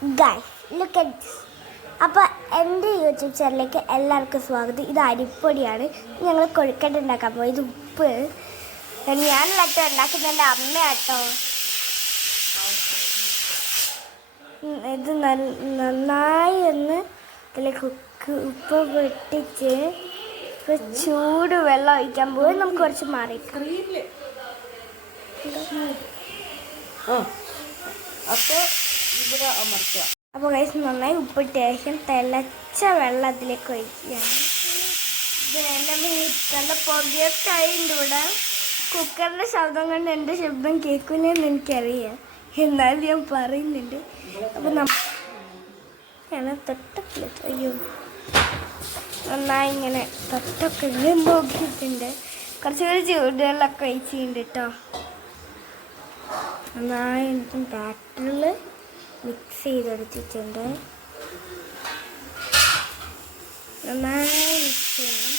Guys look at this. അപ്പോൾ എൻ്റെ YouTube ചാനലിലേക്ക് എല്ലാവർക്കും സ്വാഗതം. ഇത് അരിപ്പൊടിയാണ്. ഞങ്ങൾ കൊഴുക്കട്ട ഉണ്ടാക്കാൻ പോയി. ഇത് ഉപ്പ് ഞാനല്ലാട്ടോ ഉണ്ടാക്കുന്നത്, എൻ്റെ അമ്മയാട്ടോ. ഇത് നന്നായി ഒന്ന് ഇതിലേക്ക് ഉപ്പ് വെട്ടിച്ച് ചൂട് വെള്ളം ഒഴിക്കാൻ പോയി. നമുക്ക് കുറച്ച് മാറി അപ്പോൾ ഗൈസ് നന്നായി ഉപ്പിട്ട ശേഷം തിളച്ച വെള്ളം അതിലേക്ക് ഒഴിക്കുകയാണ്. ഇത് എൻ്റെ നല്ല പുകയൊക്കെ ആയിട്ടുണ്ട്. ഇവിടെ കുക്കറിൻ്റെ ശബ്ദം കൊണ്ട് എൻ്റെ ശബ്ദം കേൾക്കില്ലെന്ന് എനിക്കറിയാം, എന്നാലും ഞാൻ പറയുന്നുണ്ട്. അപ്പോൾ ഞാൻ തൊട്ടക്കില്ല, അയ്യോ നന്നായി ഇങ്ങനെ തൊട്ടൊക്കെ നോക്കിയിട്ടുണ്ട്. കുറച്ചുകൂടി ചൂടുവെള്ളമൊക്കെ ഒഴിച്ചിട്ടുണ്ട് കേട്ടോ. നന്നായി ബാറ്ററിൽ മിക്സ് ചെയ്തെടുത്തിട്ടുണ്ട്. നന്നായി മിക്സ് ചെയ്യണം.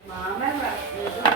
Mama,